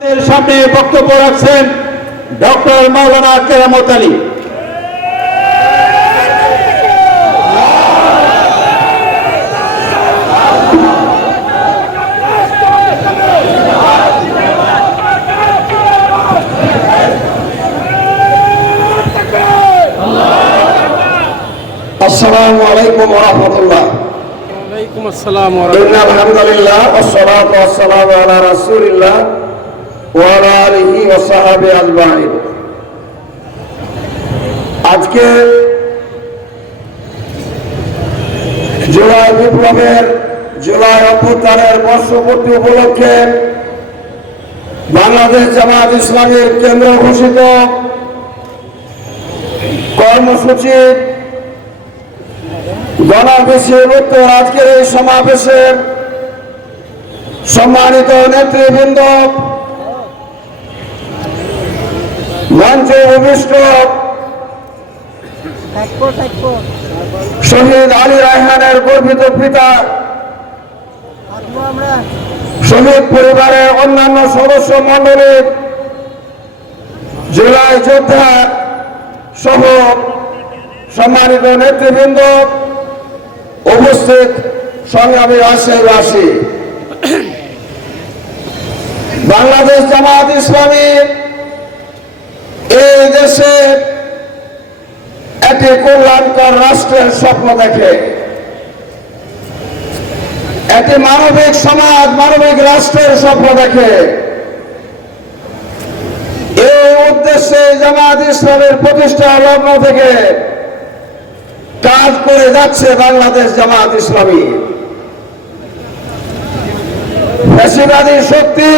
সামনে বক্তব্য রাখছেন ডক্টর মাওলানা কেরামত আলী। আসসালামু আলাইকুম ওরহমতুল্লাহ ওয়ালাইকুম আসসালাম ওয়া রাহমাতুল্লাহ আলহামদুলিল্লাহ ওয়া সসালাতু ওয়া সালামু আলা রাসূলিল্লাহ। আজকে জুলাই বিপ্লবের, জুলাই অভ্যুত্থানের বর্ষপূর্তি উপলক্ষে বাংলাদেশ জামাত ইসলামের কেন্দ্র ঘোষিত কর্মসূচি গণবেশীর উত্তর আজকের এই সমাবেশে সম্মানিত নেতৃবৃন্দ মঞ্চে ভূমিষ্ঠ শহীদ আলী রায়হানের গর্বিত পিতা। শহীদ পরিবারের অন্যান্য সদস্য মণ্ডলীর জেলায় যোদ্ধা সহ সম্মানিত নেতৃবৃন্দ উপস্থিত সংগ্রামী রাজশাহীবাসী। বাংলাদেশ জামাত ইসলামী এই দেশে একটি কল্যাণকর রাষ্ট্রের স্বপ্ন দেখে। একটি মানবিক সমাজ, মানবিক রাষ্ট্রের স্বপ্ন দেখে। এই উদ্দেশ্যে জামাত ইসলামের প্রতিষ্ঠা লগ্ন থেকে কাজ করে যাচ্ছে বাংলাদেশ জামাত ইসলামী। ফ্যাসিবাদী শক্তি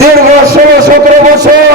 দীর্ঘ ষোলো সতেরো বছর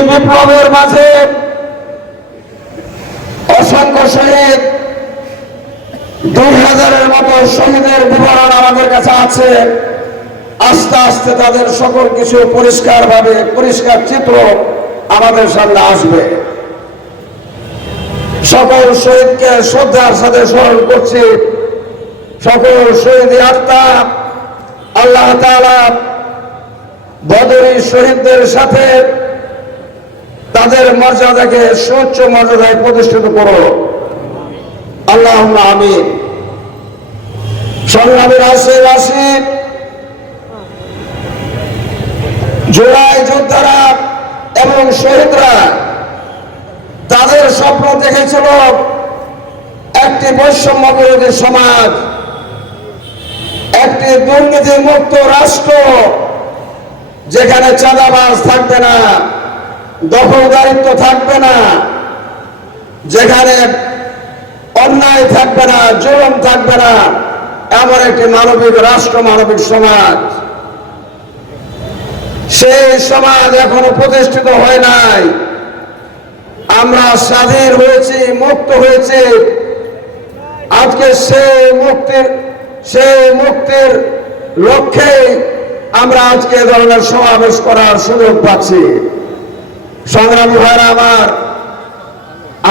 এই বিপ্লবের মাঝে অসংখ্য শহীদ দুই হাজারের মতো শহীদের বিবরণ আমাদের কাছে আছে। আস্তে আস্তে তাদের সকল কিছু পরিষ্কারভাবে পরিষ্কার চিত্র আমাদের সামনে আসবে। সকল শহীদকে শ্রদ্ধার সাথে স্মরণ করছি। সকল শহীদ আত্মা, আল্লাহ তাআলা বদরী শহীদদের সাথে তাদের মর্যাদাকে সচ্চ মর্যাদায় প্রতিষ্ঠিত করো। আল্লাহ আমিন। সংগ্রামী রাজশাহীবাসী জুলাই যোদ্ধারা এবং শহীদরা তাদের স্বপ্ন দেখেছিল একটি বৈষম্য বিরোধী সমাজ, একটি দুর্নীতি মুক্ত রাষ্ট্র যেখানে চাঁদাবাজ থাকবে না। দখলদারিত্ব থাকবে না। যেখানে অন্যায় থাকবে না, জুলুম থাকবে না, এমন একটি মানবিক রাষ্ট্র, মানবিক সমাজ। সেই সমাজ এখনও প্রতিষ্ঠিত হয় নাই। আমরা স্বাধীন হয়েছি, মুক্ত হয়েছি। আজকে সেই মুক্তির সেই মুক্তির লক্ষ্যে আমরা আজকে ধরনের সমাবেশ করার সুযোগ পাচ্ছি। সংগ্রামী ভাইরা আমার,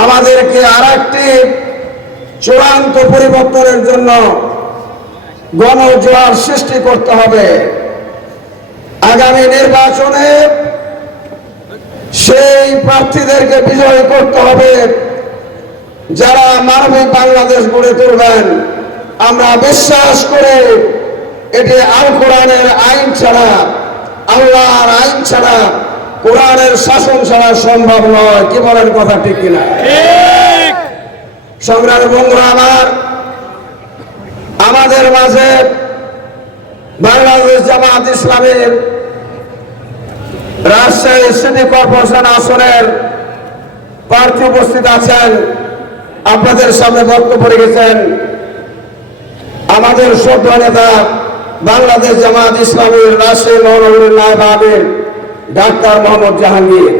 আমাদেরকে আর একটি চূড়ান্ত পরিবর্তনের জন্য গণজোয়ার সৃষ্টি করতে হবে। আগামী নির্বাচনে সেই প্রার্থীদেরকে বিজয় করতে হবে। যারা মানবিক বাংলাদেশ গড়ে তুলবেন, আমরা বিশ্বাস করে এটি আল কোরআনের আইন ছাড়া, আল্লাহর আইন ছাড়া কোরআনের শাসন ছাড়া সম্ভব নয়। কি বলেন কথা ঠিক কিনা? সংগ্রাম বন্ধুরা আমার আমাদের মাঝে বাংলাদেশ জামাত ইসলামের রাজশাহী সিটি কর্পোরেশন আসনের প্রার্থী উপস্থিত আছেন। আপনাদের সামনে বক্তব্য রেখেছেন আমাদের সভ্য নেতা বাংলাদেশ জামাত ইসলামের রাজশাহী মহানগরের নায়ব আমির। ডাক্তার মোহাম্মদ জাহাঙ্গীর